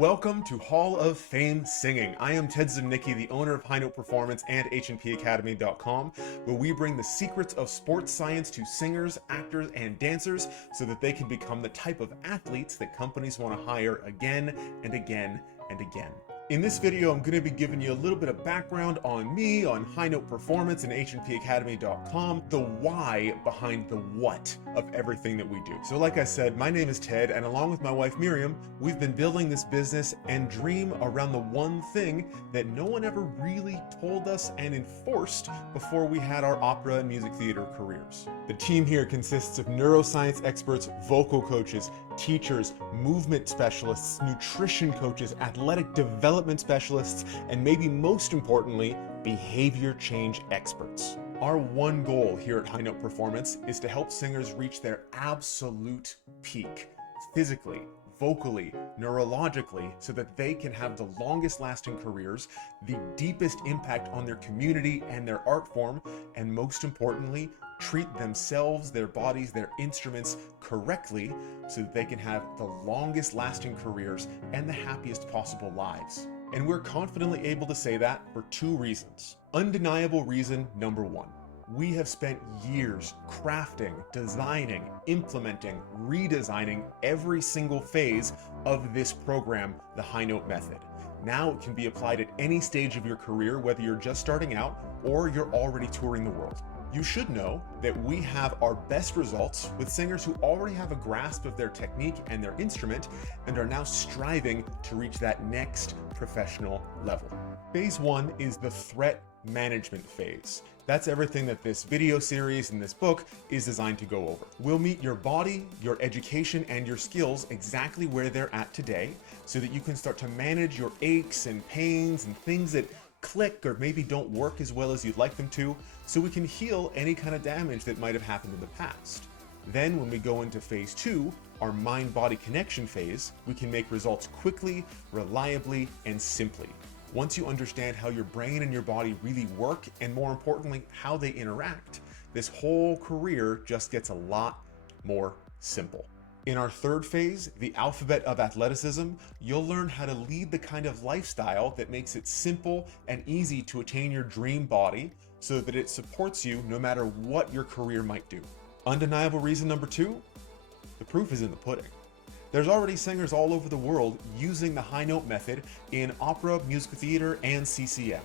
Welcome to Hall of Fame Singing. I am Ted Zimnicki, the owner of High Note Performance and HNPacademy.com, where we bring the secrets of sports science to singers, actors, and dancers so that they can become the type of athletes that companies want to hire again and again and again. In this video, I'm going to be giving you a little bit of background on me, on High Note Performance and HNPacademy.com, the why behind the what of everything that we do. So like I said, my name is Ted, and along with my wife Miriam, we've been building this business and dream around the one thing that no one ever really told us and enforced before we had our opera and music theater careers. The team here consists of neuroscience experts, vocal coaches, teachers, movement specialists, nutrition coaches, athletic development specialists, and maybe most importantly, behavior change experts. Our one goal here at High Note Performance is to help singers reach their absolute peak, physically, vocally, neurologically, so that they can have the longest lasting careers, the deepest impact on their community and their art form, and most importantly, treat themselves, their bodies, their instruments correctly so that they can have the longest lasting careers and the happiest possible lives. And we're confidently able to say that for two reasons. Undeniable reason number one. We have spent years crafting, designing, implementing, redesigning every single phase of this program, the High Note Method. Now it can be applied at any stage of your career, whether you're just starting out or you're already touring the world. You should know that we have our best results with singers who already have a grasp of their technique and their instrument and are now striving to reach that next professional level. Phase one is the threat management phase. That's everything that this video series and this book is designed to go over. We'll meet your body, your education, and your skills exactly where they're at today so that you can start to manage your aches and pains and things that click or maybe don't work as well as you'd like them to, so we can heal any kind of damage that might have happened in the past. Then when we go into phase two, our mind-body connection phase, we can make results quickly, reliably, and simply. Once you understand how your brain and your body really work, and more importantly, how they interact, this whole career just gets a lot more simple. In our third phase, the alphabet of athleticism, you'll learn how to lead the kind of lifestyle that makes it simple and easy to attain your dream body so that it supports you no matter what your career might do. Undeniable reason number two, the proof is in the pudding. There's already singers all over the world using the High Note Method in opera, musical theater, and CCM.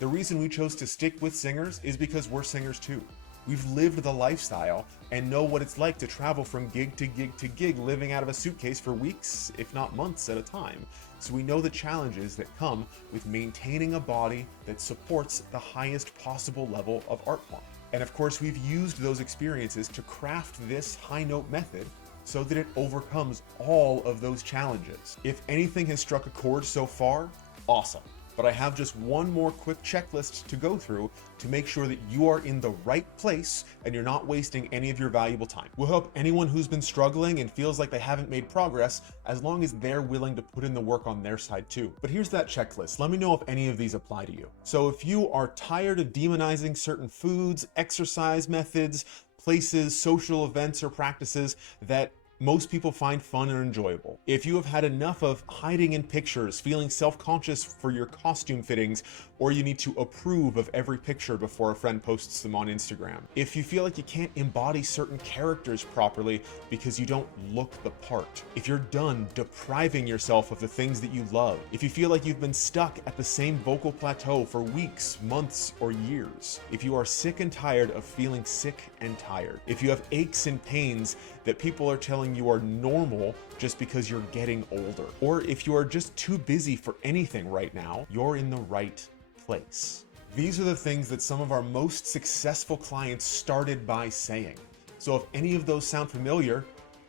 The reason we chose to stick with singers is because we're singers too. We've lived the lifestyle and know what it's like to travel from gig to gig to gig, living out of a suitcase for weeks, if not months at a time. So we know the challenges that come with maintaining a body that supports the highest possible level of art form. And of course, we've used those experiences to craft this High Note Method so that it overcomes all of those challenges. If anything has struck a chord so far, awesome. But I have just one more quick checklist to go through to make sure that you are in the right place and you're not wasting any of your valuable time. We'll help anyone who's been struggling and feels like they haven't made progress as long as they're willing to put in the work on their side too. But here's that checklist. Let me know if any of these apply to you. So if you are tired of demonizing certain foods, exercise methods, places, social events, or practices that most people find fun and enjoyable. If you have had enough of hiding in pictures, feeling self-conscious for your costume fittings, or you need to approve of every picture before a friend posts them on Instagram. If you feel like you can't embody certain characters properly because you don't look the part. If you're done depriving yourself of the things that you love. If you feel like you've been stuck at the same vocal plateau for weeks, months, or years. If you are sick and tired of feeling sick and tired. If you have aches and pains that people are telling you are normal just because you're getting older. Or if you are just too busy for anything right now, you're in the right place. These are the things that some of our most successful clients started by saying. So if any of those sound familiar,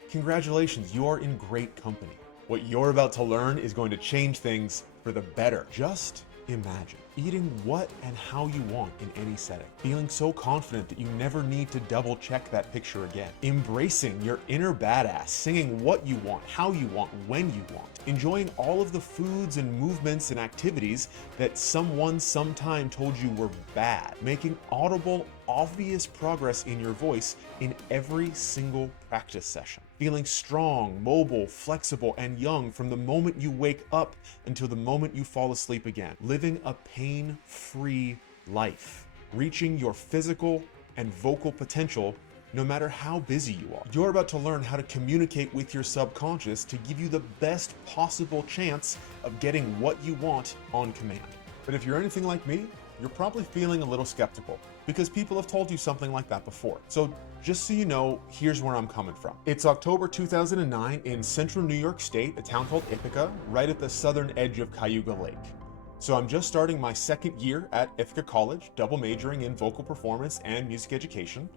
congratulations, you're in great company. What you're about to learn is going to change things for the better. Just imagine. eating what and how you want in any setting, feeling so confident that you never need to double check that picture again, embracing your inner badass, singing what you want, how you want, when you want, enjoying all of the foods and movements and activities that someone sometime told you were bad, making audible, obvious progress in your voice in every single practice session, feeling strong, mobile, flexible, and young from the moment you wake up until the moment you fall asleep again, living a pain-free life, reaching your physical and vocal potential no matter how busy you are. You're about to learn how to communicate with your subconscious to give you the best possible chance of getting what you want on command. But if you're anything like me, you're probably feeling a little skeptical because people have told you something like that before. So just so you know, here's where I'm coming from. It's October 2009 in central New York State, a town called Ithaca, right at the southern edge of Cayuga Lake. So I'm just starting my second year at Ithaca College, double majoring in vocal performance and music education,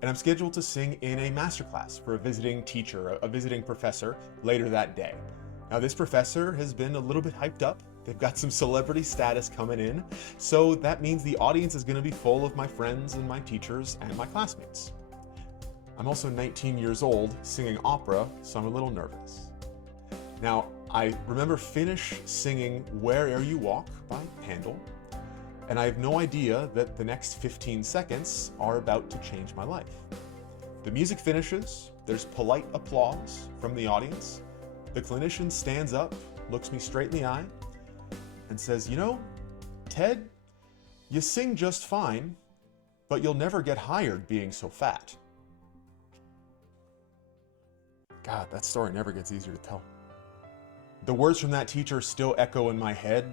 and I'm scheduled to sing in a masterclass for a visiting teacher, a visiting professor, later that day. Now this professor has been a little bit hyped up. They've got some celebrity status coming in, so that means the audience is going to be full of my friends and my teachers and my classmates. I'm also 19 years old singing opera, so I'm a little nervous. Now, I remember finish singing Where'er You Walk by Handel, and I have no idea that the next 15 seconds are about to change my life. The music finishes, there's polite applause from the audience, the clinician stands up, looks me straight in the eye, and says, "You know, Ted, you sing just fine, but you'll never get hired being so fat." God, that story never gets easier to tell. The words from that teacher still echo in my head,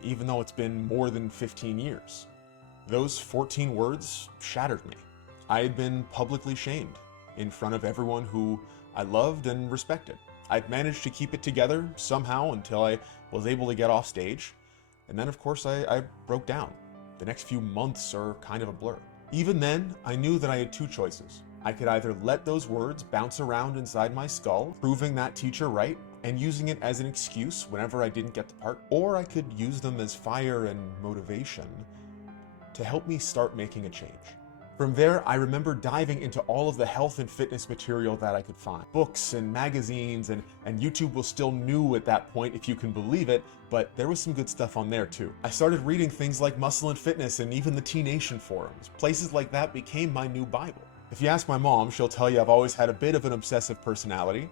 even though it's been more than 15 years. Those 14 words shattered me. I had been publicly shamed in front of everyone who I loved and respected. I'd managed to keep it together somehow until I was able to get off stage. And then, of course, I broke down. The next few months are kind of a blur. Even then, I knew that I had two choices. I could either let those words bounce around inside my skull, proving that teacher right, and using it as an excuse whenever I didn't get the part, or I could use them as fire and motivation to help me start making a change. From there, I remember diving into all of the health and fitness material that I could find. Books and magazines, and YouTube was still new at that point, if you can believe it, but there was some good stuff on there too. I started reading things like Muscle and Fitness and even the T-Nation forums. Places like that became my new Bible. If you ask my mom, she'll tell you I've always had a bit of an obsessive personality,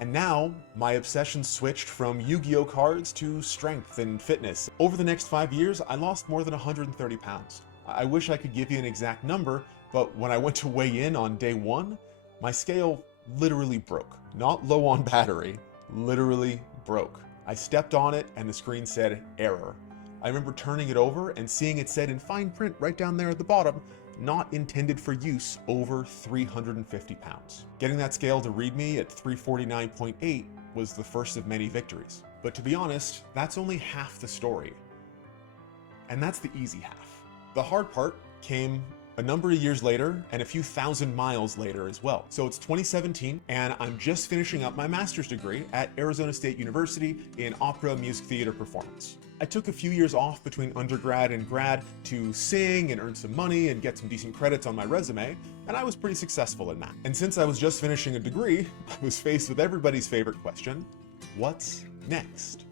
and now my obsession switched from Yu-Gi-Oh cards to strength and fitness. Over the next 5 years, I lost more than 130 pounds. I wish I could give you an exact number, but when I went to weigh in on day one, my scale literally broke. Not low on battery, literally broke. I stepped on it and the screen said error. I remember turning it over and seeing it said in fine print right down there at the bottom, not intended for use over 350 pounds. Getting that scale to read me at 349.8 was the first of many victories. But to be honest, that's only half the story. And that's the easy half. The hard part came a number of years later and a few thousand miles later as well. So it's 2017 and I'm just finishing up my master's degree at Arizona State University in opera, music theater performance. I took a few years off between undergrad and grad to sing and earn some money and get some decent credits on my resume, and I was pretty successful in that. And since I was just finishing a degree, I was faced with everybody's favorite question: what's next?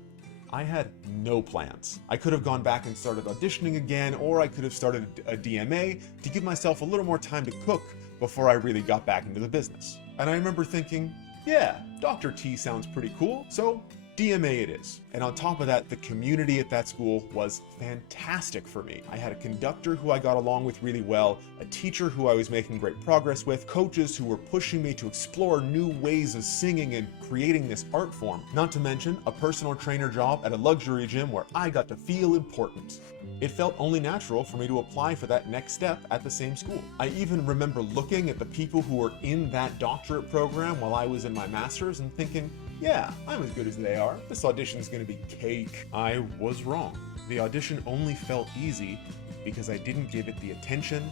I had no plans. I could have gone back and started auditioning again, or I could have started a DMA to give myself a little more time to cook before I really got back into the business. And I remember thinking, yeah, Dr. T sounds pretty cool, so DMA it is. And on top of that, the community at that school was fantastic for me. I had a conductor who I got along with really well, a teacher who I was making great progress with, coaches who were pushing me to explore new ways of singing and creating this art form. Not to mention a personal trainer job at a luxury gym where I got to feel important. It felt only natural for me to apply for that next step at the same school. I even remember looking at the people who were in that doctorate program while I was in my master's and thinking, yeah, I'm as good as they are. This audition's gonna be cake. I was wrong. The audition only felt easy because I didn't give it the attention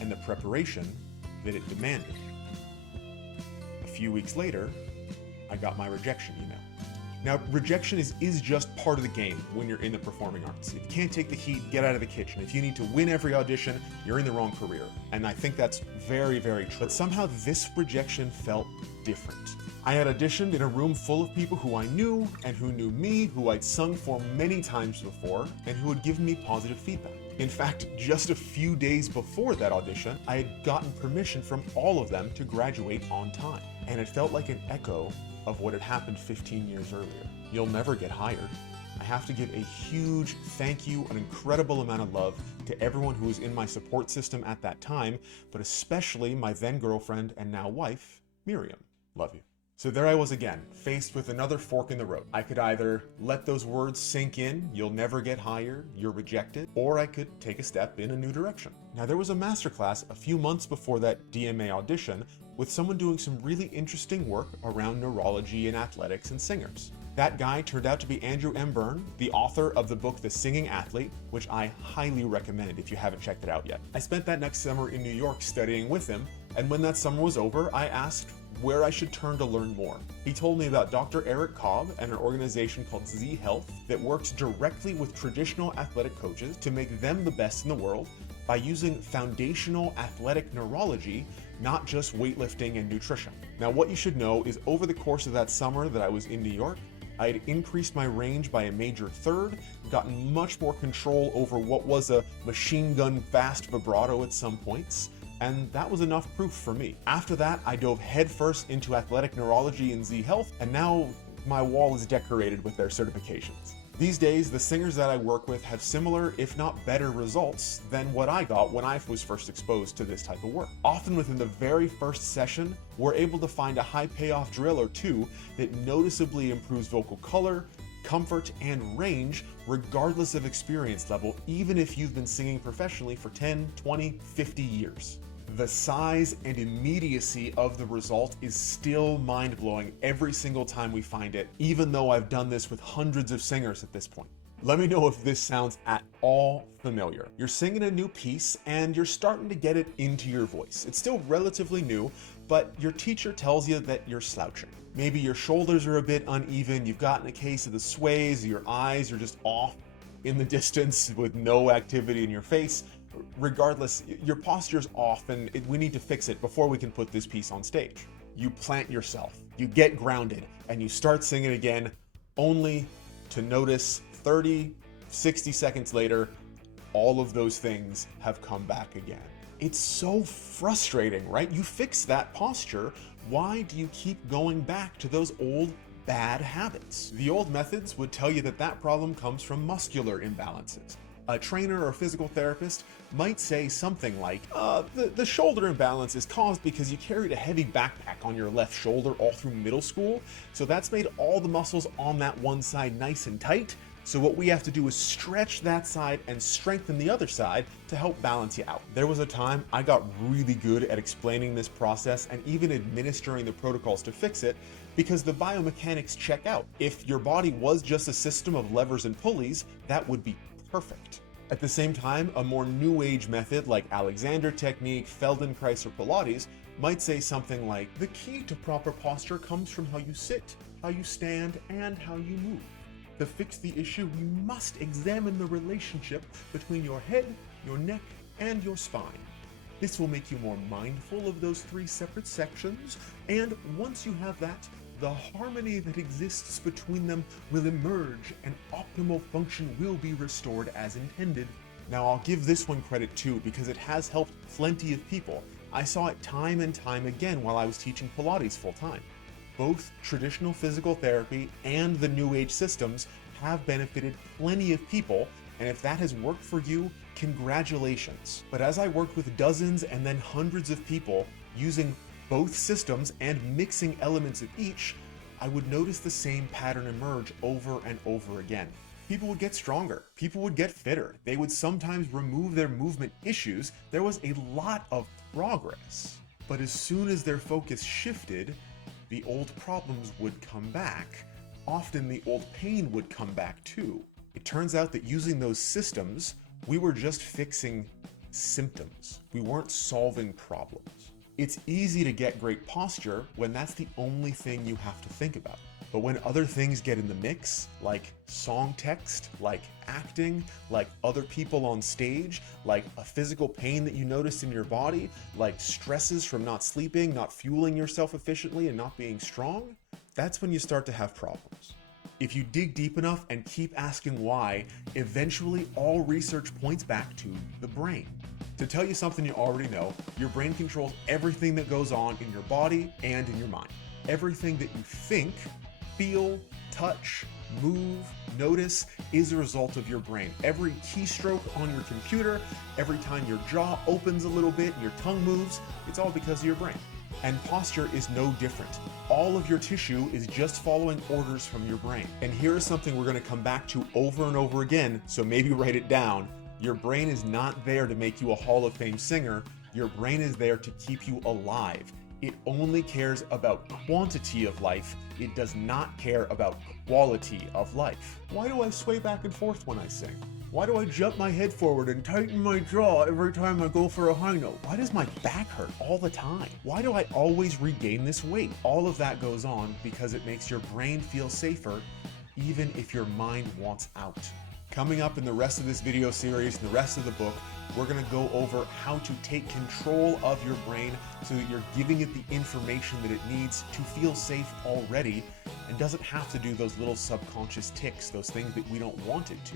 and the preparation that it demanded. A few weeks later, I got my rejection email. Now, rejection is just part of the game when you're in the performing arts. If you can't take the heat, get out of the kitchen. If you need to win every audition, you're in the wrong career. And I think that's very, very true. But somehow this rejection felt different. I had auditioned in a room full of people who I knew and who knew me, who I'd sung for many times before, and who had given me positive feedback. In fact, just a few days before that audition, I had gotten permission from all of them to graduate on time. And it felt like an echo of what had happened 15 years earlier. You'll never get hired. I have to give a huge thank you, an incredible amount of love to everyone who was in my support system at that time, but especially my then girlfriend and now wife, Miriam. Love you. So there I was again, faced with another fork in the road. I could either let those words sink in, you'll never get hired, you're rejected, or I could take a step in a new direction. Now there was a masterclass a few months before that DMA audition with someone doing some really interesting work around neurology and athletics and singers. That guy turned out to be Andrew M. Byrne, the author of the book The Singing Athlete, which I highly recommend if you haven't checked it out yet. I spent that next summer in New York studying with him, and when that summer was over, I asked where I should turn to learn more. He told me about Dr. Eric Cobb and an organization called Z Health that works directly with traditional athletic coaches to make them the best in the world by using foundational athletic neurology, not just weightlifting and nutrition. Now, what you should know is over the course of that summer that I was in New York, I had increased my range by a major third, gotten much more control over what was a machine gun fast vibrato at some points, and that was enough proof for me. After that, I dove headfirst into athletic neurology and Z Health, and now my wall is decorated with their certifications. These days, the singers that I work with have similar, if not better, results than what I got when I was first exposed to this type of work. Often within the very first session, we're able to find a high payoff drill or two that noticeably improves vocal color, comfort, and range, regardless of experience level, even if you've been singing professionally for 10, 20, 50 years. The size and immediacy of the result is still mind-blowing every single time we find it, even though I've done this with hundreds of singers at this point. Let me know if this sounds at all familiar. You're singing a new piece and you're starting to get it into your voice. It's still relatively new, but your teacher tells you that you're slouching. Maybe your shoulders are a bit uneven, you've gotten a case of the sways, your eyes are just off in the distance with no activity in your face. Regardless, your posture's off and we need to fix it before we can put this piece on stage. You plant yourself, you get grounded, and you start singing again, only to notice 30, 60 seconds later, all of those things have come back again. It's so frustrating, right? You fix that posture, why do you keep going back to those old bad habits? The old methods would tell you that that problem comes from muscular imbalances. A trainer or physical therapist might say something like, the shoulder imbalance is caused because you carried a heavy backpack on your left shoulder all through middle school, so that's made all the muscles on that one side nice and tight, so what we have to do is stretch that side and strengthen the other side to help balance you out. There was a time I got really good at explaining this process and even administering the protocols to fix it, because the biomechanics check out. If your body was just a system of levers and pulleys, that would be perfect. At the same time, a more new age method like Alexander Technique, Feldenkrais, or Pilates might say something like, the key to proper posture comes from how you sit, how you stand, and how you move. To fix the issue, we must examine the relationship between your head, your neck, and your spine. This will make you more mindful of those three separate sections, and once you have that, the harmony that exists between them will emerge and optimal function will be restored as intended. Now, I'll give this one credit too, because it has helped plenty of people. I saw it time and time again while I was teaching Pilates full time. Both traditional physical therapy and the new age systems have benefited plenty of people, and if that has worked for you, congratulations. But as I worked with dozens and then hundreds of people using both systems and mixing elements of each, I would notice the same pattern emerge over and over again. People would get stronger, people would get fitter, they would sometimes remove their movement issues. There was a lot of progress. But as soon as their focus shifted, the old problems would come back. Often the old pain would come back too. It turns out that using those systems, we were just fixing symptoms. We weren't solving problems. It's easy to get great posture when that's the only thing you have to think about. But when other things get in the mix, like song text, like acting, like other people on stage, like a physical pain that you notice in your body, like stresses from not sleeping, not fueling yourself efficiently, and not being strong, that's when you start to have problems. If you dig deep enough and keep asking why, eventually all research points back to the brain. To tell you something you already know, your brain controls everything that goes on in your body and in your mind. Everything that you think, feel, touch, move, notice is a result of your brain. Every keystroke on your computer, every time your jaw opens a little bit and your tongue moves, it's all because of your brain. And posture is no different. All of your tissue is just following orders from your brain. And here is something we're going to come back to over and over again, so maybe write it down. Your brain is not there to make you a Hall of Fame singer. Your brain is there to keep you alive. It only cares about quantity of life. It does not care about quality of life. Why do I sway back and forth when I sing? Why do I jump my head forward and tighten my jaw every time I go for a high note? Why does my back hurt all the time? Why do I always regain this weight? All of that goes on because it makes your brain feel safer, even if your mind wants out. Coming up in the rest of this video series and the rest of the book, we're going to go over how to take control of your brain so that you're giving it the information that it needs to feel safe already and doesn't have to do those little subconscious tics, those things that we don't want it to.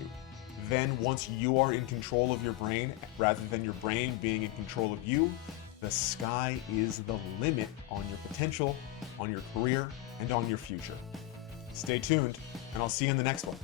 Then once you are in control of your brain, rather than your brain being in control of you, the sky is the limit on your potential, on your career, and on your future. Stay tuned, and I'll see you in the next one.